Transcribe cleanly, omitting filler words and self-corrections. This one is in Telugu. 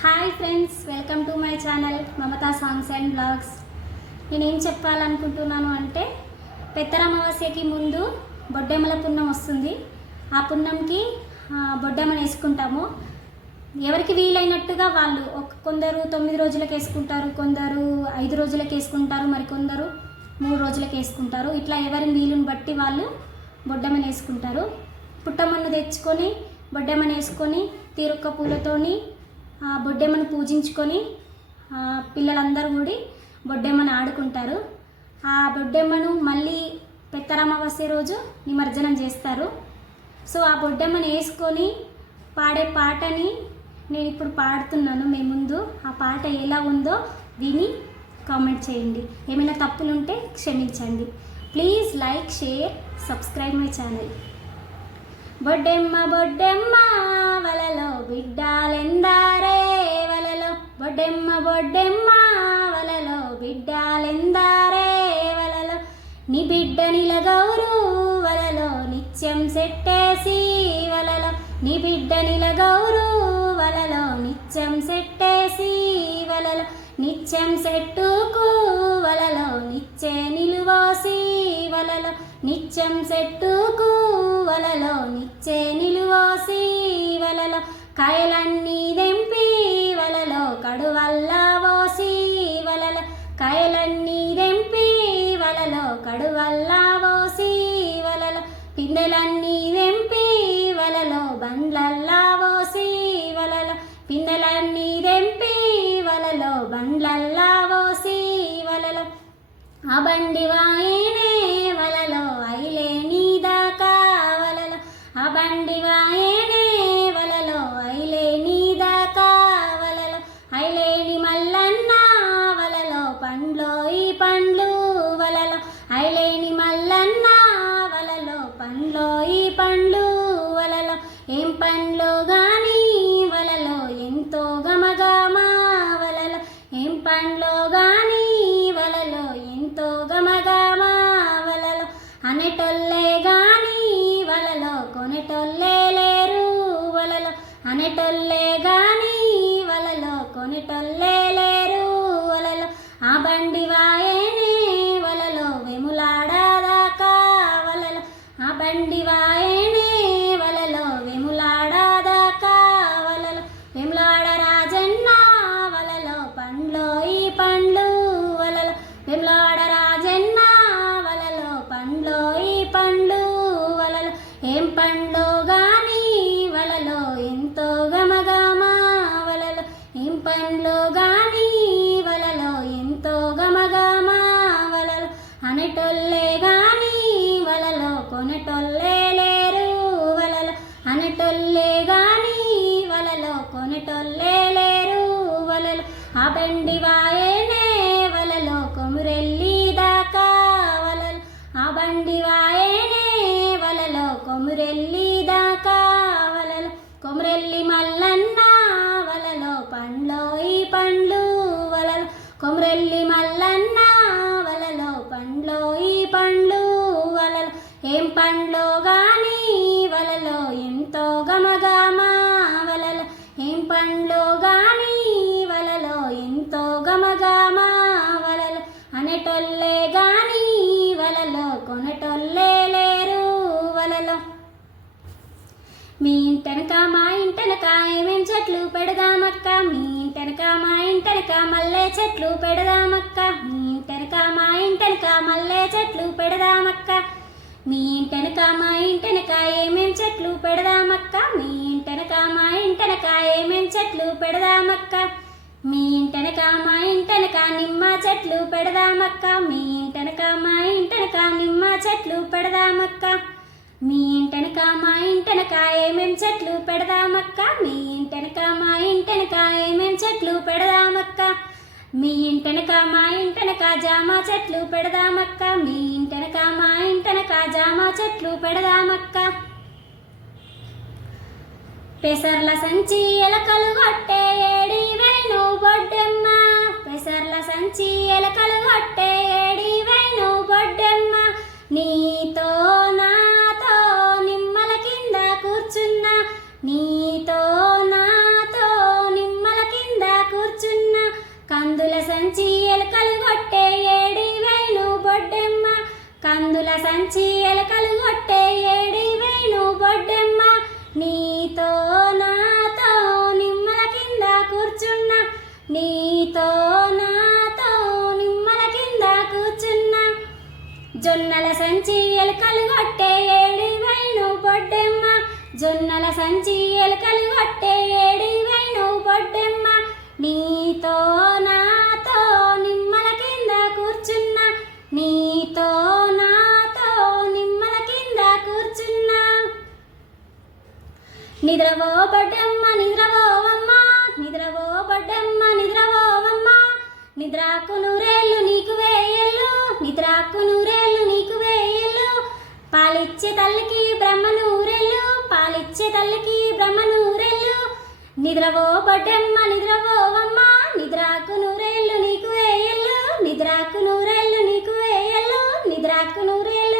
Hi friends, welcome to my channel Mamata songs and blogs. నేనేం చెప్పాలనుకుంటున్నాను అంటే, పెత్తర అమావాస్యకి ముందు బొడ్డెమ్మల పున్నం వస్తుంది. ఆ పున్నంకి బొడ్డెమ్మను వేసుకుంటాము. ఎవరికి వీలైనట్టుగా వాళ్ళు కొందరు 9 రోజులకు వేసుకుంటారు, కొందరు 5 రోజులకు వేసుకుంటారు, మరి కొందరు 3 రోజులకు వేసుకుంటారు. ఇట్లా ఎవరి వీలుని బట్టి వాళ్ళు బొడ్డెమ్మను వేసుకుంటారు. పుట్టమ్మను తెచ్చుకొని బొడ్డెమ్మను వేసుకొని తీరొక్క పూలతోని బొడ్డెమ్మను పూజించుకొని పిల్లలందరూ కూడి బొడ్డెమ్మను ఆడుకుంటారు. ఆ బొడ్డెమ్మను మళ్ళీ పెత్తర అమావాస్య రోజు నిమజ్జనం చేస్తారు. సో ఆ బొడ్డెమ్మను వేసుకొని పాడే పాటని నేను ఇప్పుడు పాడుతున్నాను మీ ముందు. ఆ పాట ఎలా ఉందో విని కామెంట్ చేయండి. ఏమైనా తప్పులుంటే క్షమించండి. Please like, share, subscribe my channel. Boddemma Boddemma వలలో బిడ్డాలెందారే వలలో, బొడ్డెమ్మ బొడ్డెమ్మ వలలో బిడ్డాలెందారే వలలో, నీ బిడ్డ నిలగౌరు వలలో నిత్యం సెట్టేసి వలలో, నీ బిడ్డ నిలగౌరు వలలో నిత్యం సెట్టేసి వలలో, నిత్యం సెట్టుకు వలలో నిచ్చే నిలువోసి వలలో, నిత్యం సెట్టుకు వలలో నిచ్చే నిలువోసి వలలో, కాయలన్నీ దెంపి వలలో కడువల్లా పోసి వలలో, కాయలన్నీ దెంపి వలలో కడువల్లా పోసి వలలో, పిందెలన్నీ దెంపి వలలో బండ్లల్లా పోసి వలలో, పిందెలన్నీ దెంపి వలలో బండ్లల్లా పోసి వలలో, ఆ బండి వాయనే వలలో ఐలేని దాకా వలలో, ఆ బండి వాయనే వలలో ఐలేని దాకా వలలో, ఐలేని మల్లన్న వలలో పండ్లో ఈ పండ్లు వలలో, ఐలేని మల్లన్న వలలో పండ్లో ఈ పండ్లు వలలో, ఏం పండ్లో గాని వలలో ఎంతో గమగమ వలలో, ఏం పండ్లో గాని వలలో ఎంతో గమగమ వలలో, అనేటోళ్ళే గాని వలలో కొనేటోళ్ళే లేరు వలలో, అనేటోళ్ళే గాని వలలో కొనేటోళ్ళే లేరు వలలో, ఆ బండి వాయనే వలలో వెములాడదాకా వలలో, ఆ బండి వాయనే వలలో వెములాడదాకా వలలో, వెములాడ రాజన్న వలలో పండ్లో ఈ పండ్లు వలలో, వెములాడ రాజన్న వలలో పండ్లో ఈ పండ్లు వలలో, ఏం పండ్లో గాని వలలో ఎంతో గమగమ వలలో, ఏం పండ్లో గాని వలలో ఎంతో గమగమ వలలో, అనేటోళ్ళే గాని వలలో కొనేటోళ్ళే లేరు వలలో, అనేటోళ్ళే గాని వలలో కొనేటోళ్ళే లేరు వలలో, ఆ బండి వాయనే వలలో కొమురెల్లి దాకా వలలో, ఆ బండి వాయనే వలలో కొమురెల్లి దాకా వలలో, కొమురెల్లి మల్లన్న వలలో పండ్లో ఈ పండ్లు వలలో, కొమురెల్లి మల్లన్న వలలో పండ్లో ఈ పండ్లు వలలో, ఏం పండ్లో గాని వలలో ఎంతో గమగమ వలలో, ఏం పండ్లో గాని వలలో ఎంతో గమగమ వలలో, అనేటోళ్ళే గాని వలలో కొనేటోళ్ళే లేరు వలలో, మీ ఇంటెనక మా ఇంటెనక ఏమేం చెట్లు పెడదామక్క, మీ ఇంటెనక మా ఇంటెనక మల్లె చెట్లు పెడదామక్క, మీ ఇంటెనక మా ఇంటెనక మల్లె చెట్లు పెడదామక్క, మీ ఇంటెనక మా ఇంటెనక ఏమేం చెట్లు పెడదామక్క, మీ ఇంటెనక మా ఇంటెనక ఏమేం చెట్లు పెడదామక్క, మీ ఇంటెనక మా ఇంటెనక నిమ్మ చెట్లు పెడదామక్క, మీ ఇంటెనక మా ఇంటెనక నిమ్మ చెట్లు పెడదామక్క, మీ ఇంటెనక మా ఇంటెనక ఏమేం చెట్లు పెడదామక్క, మీ ఇంటెనక మా ఇంటెనక ఏమేం చెట్లు పెడదామక్క, మీ ఇంటెనక మా ఇంటెనక జామ చెట్లు పెడదామక్క, మీ ఇంటెనక మా ఇంటెనక జామ చెట్లు పెడదామక్క, పెసర్ల సంచి ఎలకలు కొట్టే ఏడి వేణు బొడ్డెమ్మ, పెసర్ల సంచి ఎలకలు కొట్టే ఏడి వేణు బొడ్డెమ్మ, నీతో నాతో నిమ్మల కింద కూర్చున్నా, నీతో నాతో నిమ్మల కింద సంచి ఎలకలు కొట్టే ఏడి వేణు బొడ్డెమ్మ నీతో నాతో నిమ్మల కింద కూర్చున్నా నీతో నాతో నిమ్మల కింద కూర్చున్నా జొన్నల సంచి ఎలకలు కొట్టే ఏడి వేణు బొడ్డెమ్మ జొన్నల సంచి ఎలకలు కొట్టే ఏడి వేణు బొడ్డెమ్మ నీతో నాతో నిమ్మల కింద కూర్చున్నా నీతో నాతో నిమ్మల కింద కూర్చున్నా నిద్రవో బొడ్డెమ్మ నిద్రవోవమ్మ నిద్రవో బొడ్డెమ్మ నిద్రవోవమ్మ నిద్రాకు నూరేళ్ళు నీకు వేయళ్ళు నిద్రాకు నూరేళ్ళు నీకు వేయళ్ళు పాలిచ్చే తల్లికి బ్రహ్మ నూరెళ్ళు పాలిచ్చే తల్లికి బ్రహ్మ నూరెళ్ళు నిద్రవో బొడ్డెమ్మ నిద్రవోవమ్మ నిద్రాకు నూరేళ్ళు నీకు వేయళ్ళు నిద్రాకు నూరేళ్ళు నీకు వేయళ్ళు నిద్రాకు నూరేళ్ళు